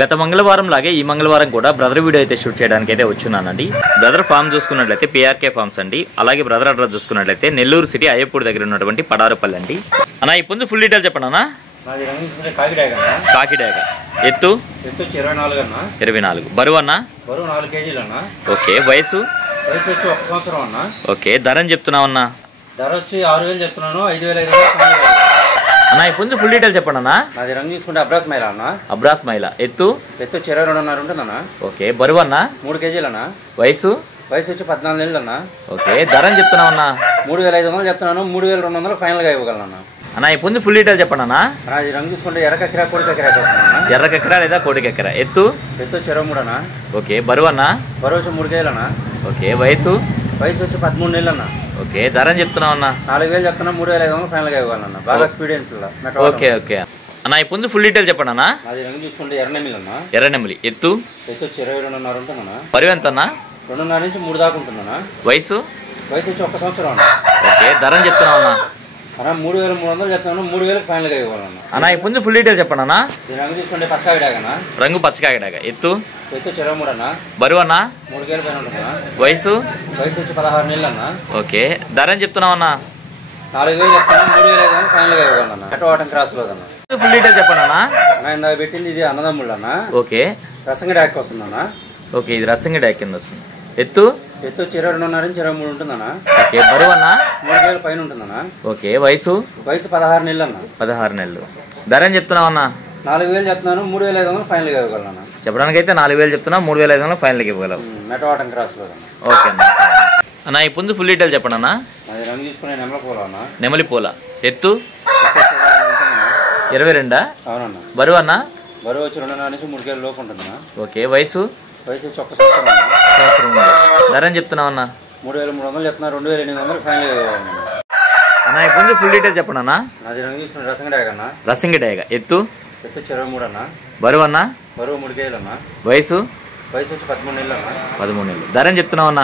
గత మంగళవారం లాగే ఈ మంగళవారం కూడా బ్రదర్ వీడియో అయితే షూట్ చేయడానికి అయితే వచ్చున్నానండి. బ్రదర్ ఫామ్ చూసుకున్నట్లయితే పిఆర్కే ఫార్మ్స్ అండి. అలాగే బ్రదర్ అడ్రస్ చూసుకున్నట్లయితే నెల్లూరు సిటీ అయ్యప్పూడి దగ్గర ఉన్నటువంటి పడారుపల్లి అండి. అన్న ఈ పుంజు ఫుల్ డీటెయిల్ చెప్పండి అన్న. కాకిడాగ ఎత్తు 24 బరువు అన్న 4 kg అన్న. ఓకే వయసు వచ్చి 1 సంవత్సరం అన్న. ఓకే ధర అని చెప్తున్నావు అన్న. ధర వచ్చి 6,000 చెప్తున్నాను. 5,500 అన్న ఈ పుంజు ఫుల్ డీటెయిల్ చెప్పండి అన్న. నాది రంగు తీసుకుంటే అబ్రాస్ మైలా అన్న. అబ్రాస్ మైలా ఎత్తు 22.5 ఉంటుందన్న. ఓకే బరువు అన్న 3 kg అన్న. వయసు వచ్చి 14 నెలలు అన్న. ఓకే ధర అని చెప్తున్నావు అన్న. 3,500 చెప్తున్నాను. 3,200 ఫైనల్గా ఇవ్వగలను అన్న. అన్న ఈ పుంజు ఫుల్ డీటెయిల్ చెప్పండి అన్న. నాది రంగు తీసుకుంటే ఎర్రకెక్కరా కోడికెక్కరా వస్తుందన్న. ఎర్రకెక్కరా లేదా కోడికెక్కరా ఎత్తు 23 అన్న. ఓకే బరువు అన్న. బరువు వచ్చి 3 kg అన్న. ఓకే వయసు వచ్చి 13 నెలలు అన్న. ఓకే ధర అని చెప్తున్నావు అన్న. 4,000 చెప్తున్నా. 3,500 ఫైనల్గా ఇవ్వాలన్న. బాగా స్పీడ్ అయిన. ఓకే ఓకే అన్న ఈ పుంజు ఫుల్ డీటెయిల్ చెప్పండి అన్న. అది రంగు చూసుకుంటే ఎర్రనెమిలి అన్న. ఎర్రనెమిలి ఎత్తు వచ్చి 22.5 ఉంటుందన్న. బరువు ఎంత అన్న. 2.5 నుంచి 3 దాకా ఉంటుందన్న. వయసు వచ్చి 1 సంవత్సరం అన్న. ఓకే ధర అని చెప్తున్నావు అన్న. అన్న 3,300 చెప్తున్నాను. 3,000 ఫైనల్గా ఇవ్వాలన్న. అన్న ఈ పుంజు ఫుల్ డీటెయిల్ చెప్పండి అన్న. ఈ రంగు తీసుకుంటే పచ్చకాయడాగన్న. రంగు పచ్చకాయడాగ ఎత్తు 23 అన్న. బరువు అన్న 3 kg పైన ఉంటుందన్న. వయసు వచ్చి 16 నెలలు అన్న. ఓకే ధర అని చెప్తున్నావు అన్న. 4,000 చెప్తున్నా. 3,500 ఫైనల్గా ఇవ్వాలన్న. కట్టవాటం క్రాస్ లో అన్న. ఫుల్ డీటెయిల్ చెప్పండి అన్న. ఇందాక పెట్టింది ఇది అన్నదమ్ముళ్ళు అన్న. ఓకే రసంగి డాక్ వస్తుందన్న. ఓకే ఇది రసంగి డాక్ కింద వస్తుంది. ఎత్తు వచ్చి 22.5 నుంచి 23 ఉంటుందన్న. ఓకే బరువు అన్న 3 kg పైన ఉంటుందన్న. ఓకే వయసు 16 నెలలు అన్న. 16 నెలలు ధర అని చెప్తున్నావు అన్న. 4,000 చెప్తున్నాను. 3,500 ఫైనల్గా ఇవ్వగలను. చెప్పడానికి అయితే 4,000 చెప్తున్నా. 3,500 ఫైనల్కి ఇవ్వగలవు. మెటవాటం క్రాస్ లో. ఓకే అన్న. అన్న ఈ పుంజు ఫుల్ డీటెయిల్ చెప్పండి అన్న. అది రంగు తీసుకునే నెమలి పూల అన్న. నెమలి పూల ఎత్తు 22 అవునన్న. బరువు అన్న. బరువు వచ్చి 2.5 నుంచి 3 kg లోపు ఉంటుందన్న. ఓకే వయసు వచ్చి 1 సంవత్సరం అన్న. ధర అని చెప్తున్నావు అన్న. 3,300 చెప్తున్నా. 2,800 ఫైనల్గా ఇవ్వాలన్న. అన్న ఈ పుంజు ఫుల్ డీటెయిల్ చెప్పండి అన్న. అది రంగు తీసుకునే రసంగి డాక్ అన్న. రసంగి డాగ ఎత్తు 23 అన్న. బరువు అన్న. బరువు 3 kg అన్న. వయసు వచ్చి 13 నెలలు అన్న. 13 నెలలు ధర అని చెప్తున్నావు అన్న.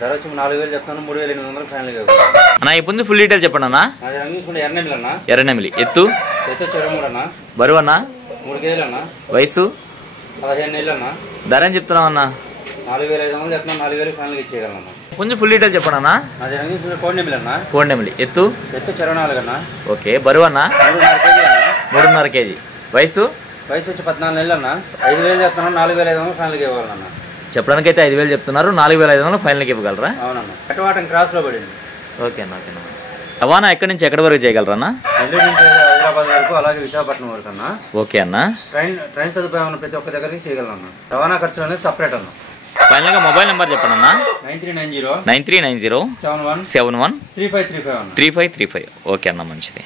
ధర వచ్చి 4,000 చెప్తాను. 3,800 ఫైనల్గా ఇవ్వాలి. అన్న ఈ పుంజు ఫుల్ డీటెయిల్ చెప్పండి అన్న. అది రంగు తీసుకుంటే ఎర్రనెమిలి అన్న. ఎర్రనెమిలి ఎత్తు 23 అన్న. బరువు అన్న. 3 kg అన్న. వయసు 15 నెలలు అన్న. ధర అని చెప్తున్నావు అన్న. 4,500 చెప్తున్నా. 4,000 ఫైనల్గా ఇచ్చేయగలను. పుంజు ఫుల్ డీటెయిల్ చెప్పండి అన్న. అది రంగు తీసుకుంటే కోడినెమిలి అన్న. కోడినెమిలి ఎత్తు 24 అన్న. ఓకే బరువు అన్న 3.5 kg అన్న. 3.5 kg వయసు వచ్చి 14 నెలలు అన్న. 5,000 చెప్తున్నాను. 4,500 ఫైనల్గా ఇవ్వాలన్న. చెప్పడానికి అయితే 5,000 చెప్తున్నారు. 4,500 ఫైనల్కి ఇవ్వగలరా? అవునన్న. కట్టవాటం క్రాస్ లో పడింది. ఓకే అన్న. ఓకే అన్న. రవాణా ఎక్కడి నుంచి ఎక్కడి వరకు చేయగలరా అన్న? నెల్లూరు నుంచి హైదరాబాద్ వరకు, అలాగే విశాఖపట్నం వరకు అన్న. ఓకే అన్న. ట్రైన్ సదుపాయం ఉన్న ప్రతి ఒక్క దగ్గరికి చేయగలను అన్న. రవాణా ఖర్చు అనేది సపరేట్ అన్న. ఫైనల్గా మొబైల్ నెంబర్ చెప్పండి అన్న. 9390 9390 71 71 3535 అన్న. 3535. ఓకే అన్న మంచిది.